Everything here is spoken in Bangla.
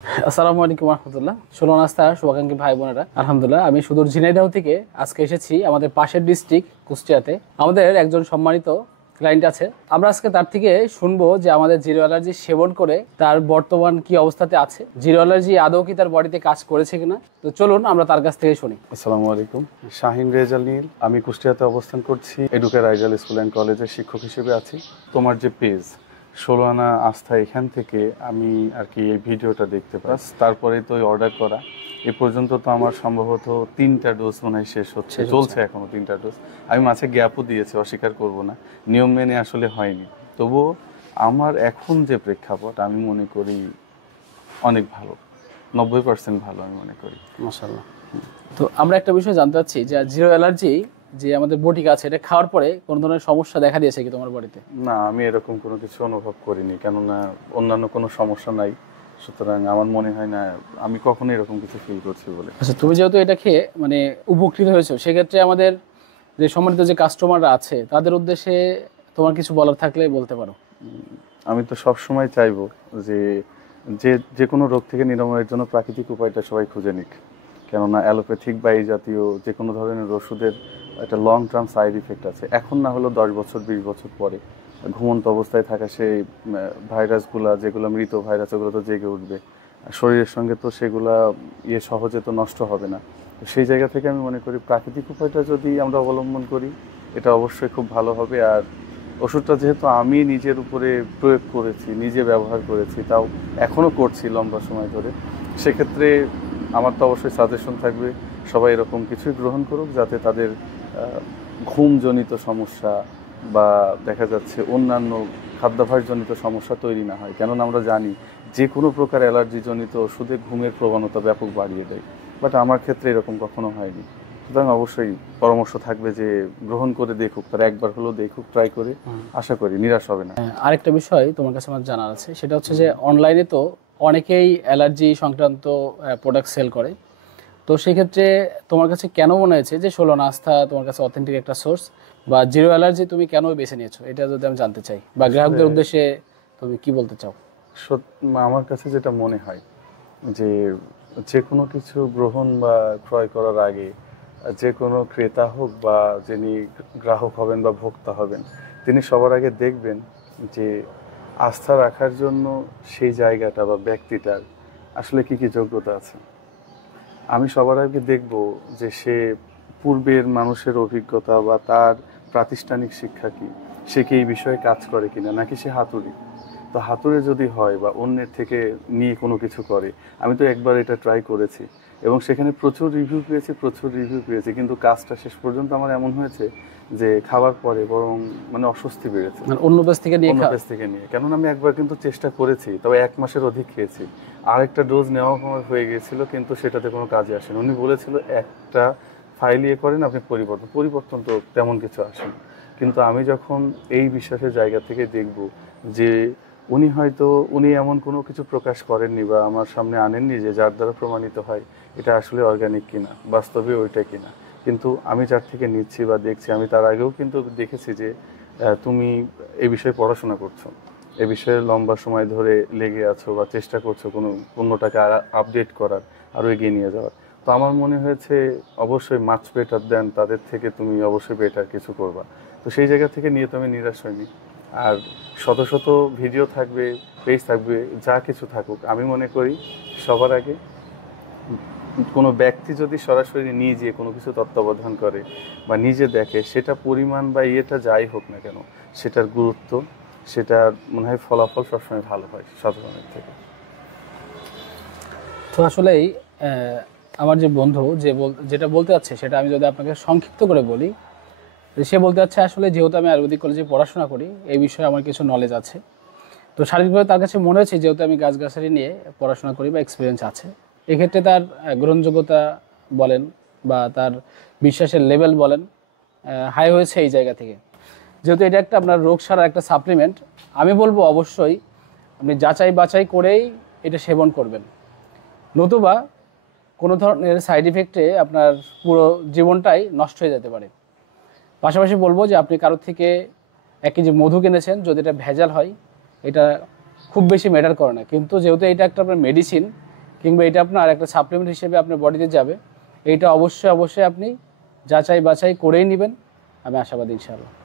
আসসালামু আলাইকুম রহমতুল্লাহ। ষোলো নাস্তার শুভাকাঙ্ক্ষী ভাই বোনেরা, আলহামদুলিল্লাহ আমি সুদূর ঝিনাইদহ থেকে আজকে এসেছি আমাদের পাশের ডিস্ট্রিক্ট কুষ্টিয়াতে। আমাদের একজন সম্মানিত ক্লায়েন্ট আছে, আমরা আজকে তার থেকে শুনবো যে আমাদের জিরো অ্যালার্জি সেবন করে তার বর্তমান কি অবস্থাতে আছে, জিরো অ্যালার্জি আদৌ কি তার বডিতে কাজ করেছে কিনা। তো চলুন আমরা তার কাছ থেকে শুনি। আসসালামু আলাইকুম, শাহিন রেজাল নীল। আমি কুষ্টিয়াতে অবস্থান করছি, এডুকের আইজাল স্কুল অ্যান্ড কলেজের শিক্ষক হিসেবে আছি। তোমার যে পেজ 16 আনা আস্থা, এখান থেকে আমি আর কি এই ভিডিওটা দেখতে পাই, তারপরে তো অর্ডার করা। এ পর্যন্ত তো আমার সম্ভবত 3টা ডোজ মনে হয় শেষ হচ্ছে, চলছে এখনো 3টা ডোজ। আমি মাঝে গ্যাপও দিয়েছি, অস্বীকার করব না, নিয়ম মেনে আসলে হয়নি। তবুও আমার এখন যে প্রেক্ষাপট আমি মনে করি অনেক ভালো, 90% ভালো আমি মনে করি, মাশাআল্লাহ। তো আমরা একটা বিষয় জানতে চাচ্ছি যে জিরো অ্যালার্জি যে আমাদের বটিকা আছে, এটা খাওয়ার পরে কোনো ধরনের সমস্যা দেখা দিয়েছে কি তোমার বডিতে? না, আমি এরকম কোনো কিছু অনুভব করিনি, কেননা অন্যান্য কোনো সমস্যা নাই। সুতরাং আমার মনে হয় না আমি কখনো এরকম কিছু ফিল করছি বলে। আচ্ছা, তুমি যেহেতু এটা খেয়ে মানে উপকৃত হয়েছো, সেক্ষেত্রে আমাদের যে সম্মানিত যে কাস্টমাররা আছে তাদের উদ্দেশ্যে তোমার কিছু বলার থাকলে বলতে পারো। আমি তো সব সময় চাইবো যে যে যে কোনো রোগ থেকে নিরাময়ের জন্য প্রাকৃতিক উপায়টা সবাই খুঁজে নিক, কেননা অ্যালোপ্যাথিক বা এই জাতীয় যে কোনো ধরনের ওষুধের একটা লং টার্ম সাইড ইফেক্ট আছে। এখন না হলেও 10 বছর 20 বছর পরে ঘুমন্ত অবস্থায় থাকা সেই ভাইরাসগুলা, যেগুলো মৃত ভাইরাস, ওগুলো তো জেগে উঠবে শরীরের সঙ্গে, তো সেগুলা সহজে তো নষ্ট হবে না। তো সেই জায়গা থেকে আমি মনে করি প্রাকৃতিক উপায়টা যদি আমরা অবলম্বন করি, এটা অবশ্যই খুব ভালো হবে। আর ওষুধটা যেহেতু আমি নিজের উপরে প্রয়োগ করেছি, নিজে ব্যবহার করেছি, তাও এখনও করছি লম্বা সময় ধরে, সেক্ষেত্রে আমার তো অবশ্যই সাজেশন থাকবে সবাই এরকম কিছুই গ্রহণ করুক, যাতে তাদের ঘুমজনিত সমস্যা বা দেখা যাচ্ছে অন্যান্য খাদ্যাভ্যাসজনিত সমস্যা তৈরি না হয়। কেননা আমরা জানি যে কোনো প্রকার অ্যালার্জিজনিত ওষুধে ঘুমের প্রবণতা ব্যাপক বাড়িয়ে দেয়, বাট আমার ক্ষেত্রে এরকম কখনো হয়নি। সুতরাং অবশ্যই পরামর্শ থাকবে যে গ্রহণ করে দেখুক, তারা একবার হলেও দেখুক, ট্রাই করে, আশা করি নিরাশ হবে না। আরেকটা বিষয় তোমার কাছে আমার জানার আছে, সেটা হচ্ছে যে অনলাইনে তো অনেকেই অ্যালার্জি সংক্রান্ত প্রোডাক্ট সেল করে। তো সেক্ষেত্রে তোমার কাছে কেন মনে হয়েছে যে ষোলো নাস্তা তোমার কাছে অথেন্টিক একটা সোর্স, বা জিরো অ্যালার্জি তুমি কেন বেছে নিয়েছো, এটা যদি আমি জানতে চাই, বা গ্রাহকদের উদ্দেশ্যে তুমি কি বলতে চাও? আমার কাছে যেটা মনে হয় যে যে কোনো কিছু গ্রহণ বা ক্রয় করার আগে যে কোনো ক্রেতা হোক বা যিনি গ্রাহক হবেন বা ভোক্তা হবেন, তিনি সবার আগে দেখবেন যে আস্থা রাখার জন্য সেই জায়গাটা বা ব্যক্তিটার আসলে কি কি যোগ্যতা আছে। আমি সবার আগে দেখব যে সে পূর্বের মানুষের অভিজ্ঞতা বা তার প্রাতিষ্ঠানিক শিক্ষা কি, সে কি এই বিষয়ে কাজ করে কিনা, নাকি সে হাতুড়ি। তো হাতুড়ে যদি হয় বা অন্যের থেকে নিয়ে কোনো কিছু করে, আমি তো একবার এটা ট্রাই করেছি এবং সেখানে প্রচুর রিভিউ পেয়েছি, কিন্তু কাজটা শেষ পর্যন্ত আমার এমন হয়েছে যে খাবার পরে বরং মানে অস্বস্তি বেড়েছে অন্য পেজ থেকে নিয়ে কেননা আমি একবার কিন্তু চেষ্টা করেছি, তবে 1 মাসের অধিক খেয়েছি। আরেকটা ডোজ নেওয়া আমার হয়ে গিয়েছিল, কিন্তু সেটাতে কোনো কাজে আসেনি। উনি বলেছিল একটা ফাইল করেন আপনি, পরিবর্তন তো তেমন কিছু আসেনি। কিন্তু আমি যখন এই বিশ্বাসের জায়গা থেকে দেখব যে উনি এমন কোনো কিছু প্রকাশ করেননি বা আমার সামনে আনেননি যে যার দ্বারা প্রমাণিত হয় এটা আসলে অর্গানিক কিনা, বাস্তবে ওইটা কিনা, কিন্তু আমি যার থেকে নিচ্ছি বা দেখছি, আমি তার আগেও কিন্তু দেখেছি যে তুমি এই বিষয়ে পড়াশোনা করছো, এ বিষয়ে লম্বা সময় ধরে লেগে আছো বা চেষ্টা করছো কোনো পণ্যটাকে আপডেট করার, আরও এগিয়ে নিয়ে যাওয়ার। তো আমার মনে হয়েছে অবশ্যই মাছ বেটার দেন, তাদের থেকে তুমি অবশ্যই বেটার কিছু করবা। তো সেই জায়গা থেকে নিয়ে তো আমি নিরাশ হইনি। আর শত শত ভিডিও থাকবে, পেজ থাকবে, যা কিছু থাকুক, আমি মনে করি সবার আগে কোনো ব্যক্তি যদি সরাসরি নিজে কোনো কিছু তত্ত্বাবধান করে বা নিজে দেখে, সেটা পরিমাণ বা ইয়েটা যাই হোক না কেন, সেটার গুরুত্ব, সেটার মনে হয় ফলাফল সবসময় ভালো হয় সাধারণের থেকে। তো আসলেই আমার যে বন্ধু যেটা বলতে চাচ্ছে, সেটা আমি যদি আপনাকে সংক্ষিপ্ত করে বলি, সে বলতে চাচ্ছে আসলে যেহেতু আমি আয়ুর্বেদিক কলেজে পড়াশোনা করি, এই বিষয়ে আমার কিছু নলেজ আছে। তো শারীরিকভাবে তার কাছে মনে হচ্ছে যেহেতু আমি গাছগাছালি নিয়ে পড়াশোনা করি বা এক্সপিরিয়েন্স আছে, এক্ষেত্রে তার গ্রহণযোগ্যতা বলেন বা তার বিশ্বাসের লেভেল বলেন হাই হয়েছে এই জায়গা থেকে। যেহেতু এটা একটা আপনার রোগ সারার একটা সাপ্লিমেন্ট, আমি বলবো অবশ্যই আপনি যাচাই বাছাই করেই এটা সেবন করবেন, নতুবা কোনো ধরনের সাইড ইফেক্টে আপনার পুরো জীবনটাই নষ্ট হয়ে যেতে পারে। পাশাপাশি বলবো যে আপনি কারোর থেকে 1 কেজি মধু কিনেছেন, যদি এটা ভেজাল হয় এটা খুব বেশি ম্যাটার করে না, কিন্তু যেহেতু এটা একটা আপনার মেডিসিন, কিংবা এটা আপনার একটা সাপ্লিমেন্ট হিসেবে আপনার বডিতে যাবে, এইটা অবশ্যই অবশ্যই আপনি যাচাই বাছাই করেই নেবেন। আমি আশাবাদী ইনশাআল্লাহ।